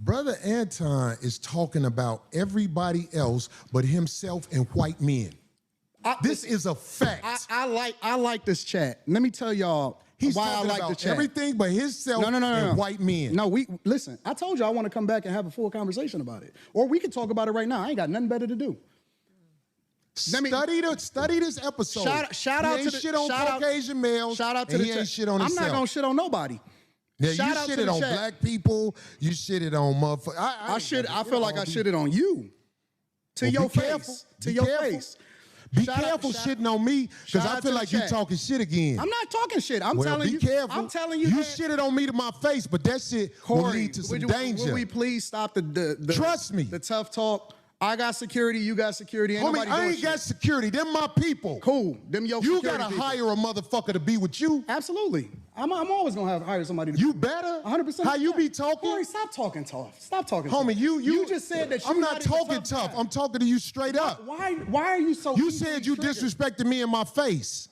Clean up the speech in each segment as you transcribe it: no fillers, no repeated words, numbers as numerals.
Brother Anton is talking about everybody else but himself and white men. This is a fact. I like this chat. Let me tell y'all He's why I talking like about the chat. everything but himself and white men. No, listen. I told you I want to come back and have a full conversation about it, or we can talk about it right now. I ain't got nothing better to do. Study this episode. Shout out to the shit on Caucasian males. Shout out to the chat. Shit on I'm himself. not gonna shit on nobody. Yeah, you shitted on black people. You shitted on motherfuckers. I feel like I shitted on you. To your face. To your face. Be careful shitting on me, because I feel like you're talking shit again. I'm not talking shit. I'm telling you. Be careful. I'm telling you. You shitted on me to my face, but that shit will lead to some danger. Will we please stop the Trust me. The tough talk? I got security. You got security. Ain't Homie, I ain't got security. Them my people. Cool. Them your You security gotta people. hire a motherfucker to be with you. Absolutely. I'm always gonna hire somebody to be. You better. 100%. How you be talking? Corey, stop talking tough. Stop talking Homie, tough. you just said that I'm not talking tough. I'm talking to you straight up. Why are you so You said you disrespected me in my face.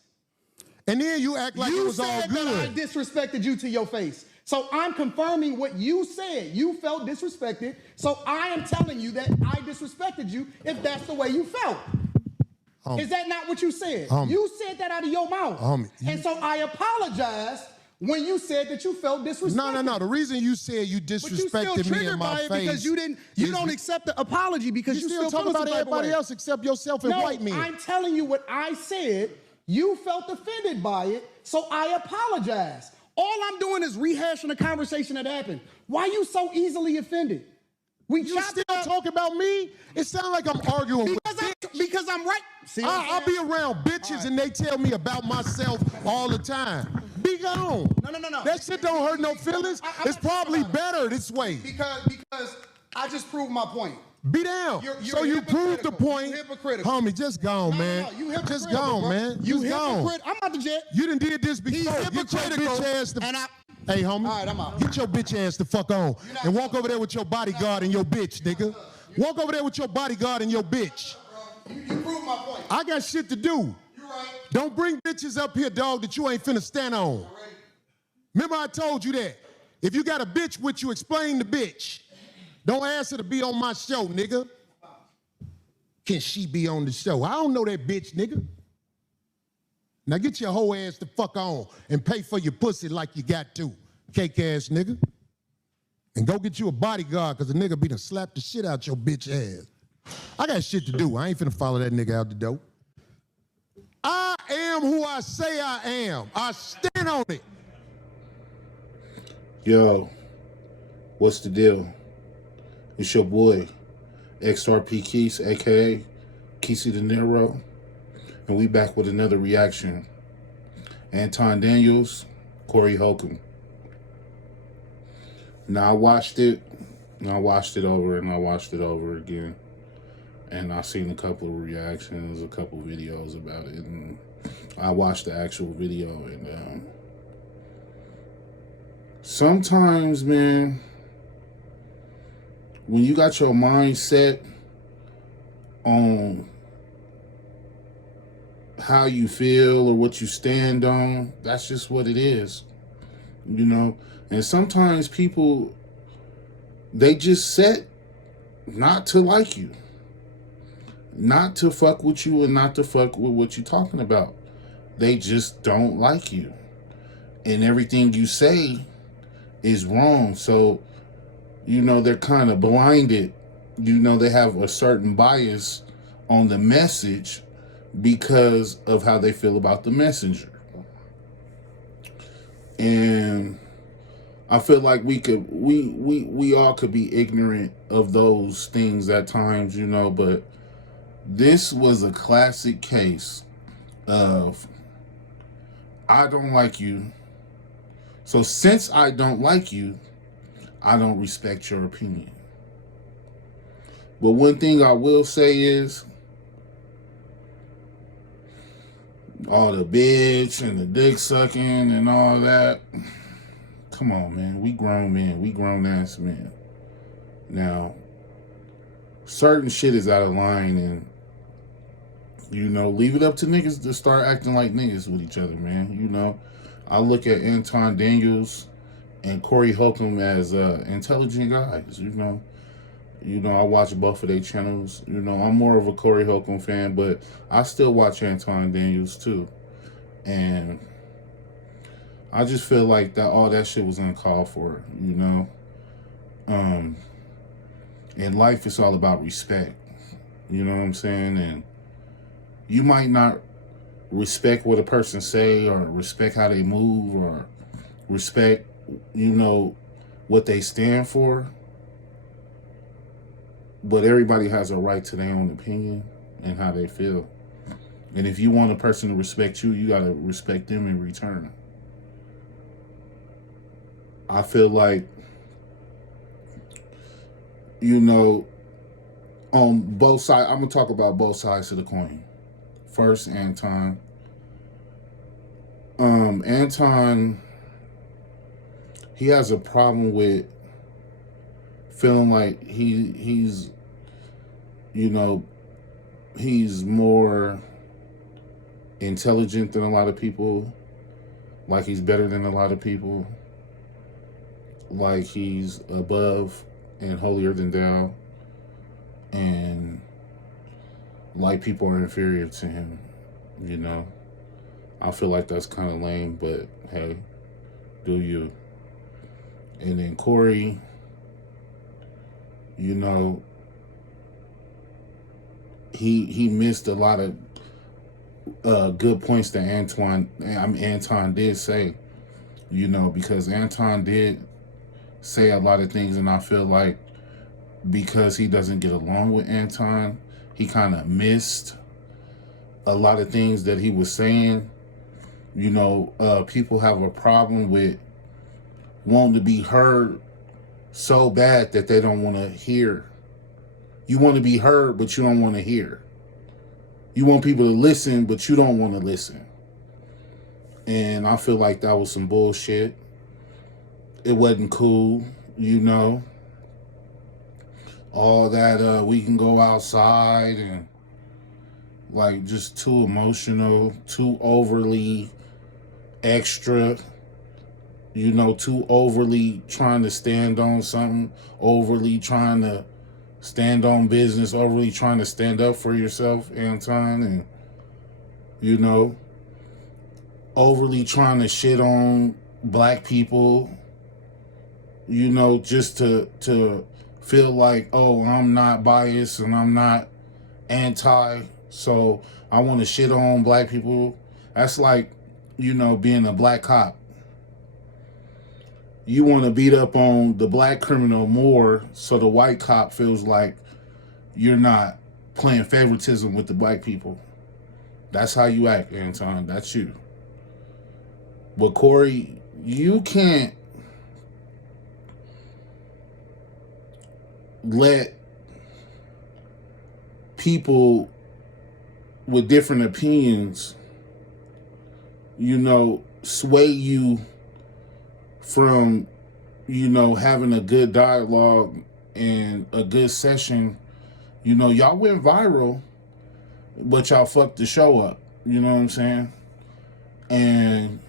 And then you act like it was all good. You said that I disrespected you to your face. So I'm confirming what you said. You felt disrespected. So I am telling you that I disrespected you if that's the way you felt. Is that not what you said? You said that out of your mouth. And so I apologized when you said that you felt disrespected. No. The reason you said you disrespected me in my face because you don't accept the apology because you still talk about everybody else except yourself and white men. I'm telling you what I said. You felt offended by it, so I apologize. All I'm doing is rehashing a conversation that happened. Why are you so easily offended? You still talk about me? It sounds like I'm arguing because I'm right. See, I'll be around bitches and they tell me about myself all the time. Be gone. No. That shit don't hurt no feelings. It's probably better this way. Because I just proved my point. Be down. So you proved the point. Homie, just gone, man. Just gone, man. You just gone. I'm out the jet. You done did this before. Get your bitch ass the Hey, homie. All right, I'm out. Get your bitch ass the fuck on. And walk over there with your bodyguard and your bitch, nigga. Walk over there with your bodyguard and your bitch. You proved my point. I got shit to do. You right. Don't bring bitches up here, dog, that you ain't finna stand on. Remember I told you that. If you got a bitch with you, explain the bitch. Don't ask her to be on my show, nigga. Can she be on the show? I don't know that bitch, nigga. Now get your whole ass the fuck on and pay for your pussy like you got to, cake ass nigga. And go get you a bodyguard, because the nigga be done slap the shit out your bitch ass. I got shit to do. I ain't finna follow that nigga out the door. I am who I say I am. I stand on it. Yo, what's the deal? It's your boy, XRP Keese, a.k.a. Kesey De Niro. And we back with another reaction. Anton Daniels, Corey Holcomb. Now I watched it, and I watched it over, and I watched it over again. And I seen a couple of reactions, a couple of videos about it. And I watched the actual video, and sometimes, man, when you got your mind set on how you feel or what you stand on, that's just what it is, you know. And sometimes people, they just set not to like you, not to fuck with you, and not to fuck with what you're talking about. They just don't like you, and everything you say is wrong. So, you know, they're kind of blinded. You know, they have a certain bias on the message because of how they feel about the messenger. And I feel like we all could be ignorant of those things at times, you know, but this was a classic case of I don't like you. So since I don't like you, I don't respect your opinion. But one thing I will say is, all the bitch and the dick sucking and all that. Come on, man. We grown men. We grown ass men. Now, certain shit is out of line, and, you know, leave it up to niggas to start acting like niggas with each other, man. You know, I look at Anton Daniels and Corey Holcomb as intelligent guys. I watch both of their channels. I'm more of a Corey Holcomb fan, but I still watch Anton Daniels too. And I just feel like that all that shit was uncalled for. In life, it's all about respect. You know what I'm saying? And you might not respect what a person say, or respect how they move, or respect, what they stand for. But everybody has a right to their own opinion and how they feel. And if you want a person to respect you, you got to respect them in return. I feel like, on both sides, I'm going to talk about both sides of the coin. First, Anton. Anton, he has a problem with feeling like he's more intelligent than a lot of people, like he's better than a lot of people, like he's above and holier than thou, and like people are inferior to him. I feel like that's kind of lame, but hey, do you. And then Corey, he missed a lot of good points that Anton did say, because Anton did say a lot of things, and I feel like because he doesn't get along with Anton, he kind of missed a lot of things that he was saying. People have a problem with wanting to be heard so bad that they don't want to hear. You want to be heard, but you don't want to hear. You want people to listen, but you don't want to listen. And I feel like that was some bullshit. It wasn't cool, all that we can go outside and like just too emotional, too overly extra, too overly trying to stand on something, overly trying to stand on business, overly trying to stand up for yourself, Anton, and overly trying to shit on black people, just to feel like, oh, I'm not biased and I'm not anti, so I want to shit on black people. That's like, being a black cop. You want to beat up on the black criminal more so the white cop feels like you're not playing favoritism with the black people. That's how you act, Anton. That's you. But Corey, you can't let people with different opinions, sway you from, having a good dialogue and a good session. Y'all went viral, but y'all fucked the show up. You know what I'm saying? And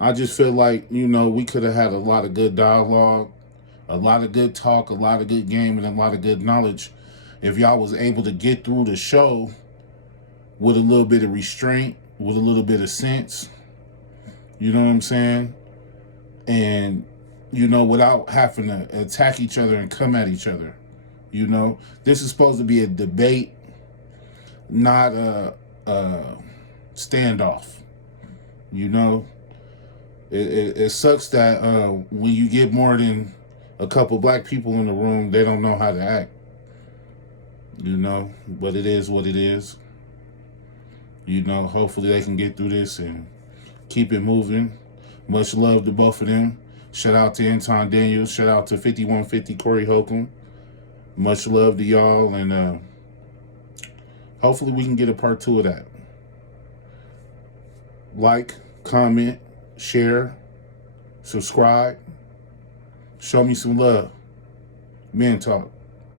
I just feel like, we could have had a lot of good dialogue, a lot of good talk, a lot of good game, and a lot of good knowledge if y'all was able to get through the show with a little bit of restraint, with a little bit of sense. You know what I'm saying? And, without having to attack each other and come at each other. This is supposed to be a debate, not a standoff. It sucks that when you get more than a couple black people in the room, they don't know how to act. But it is what it is. Hopefully they can get through this and keep it moving. Much love to both of them. Shout out to Anton Daniels. Shout out to 5150 Corey Holcomb. Much love to y'all, and hopefully we can get a part 2 of that. Like, comment, share, subscribe. Show me some love. Men Talk.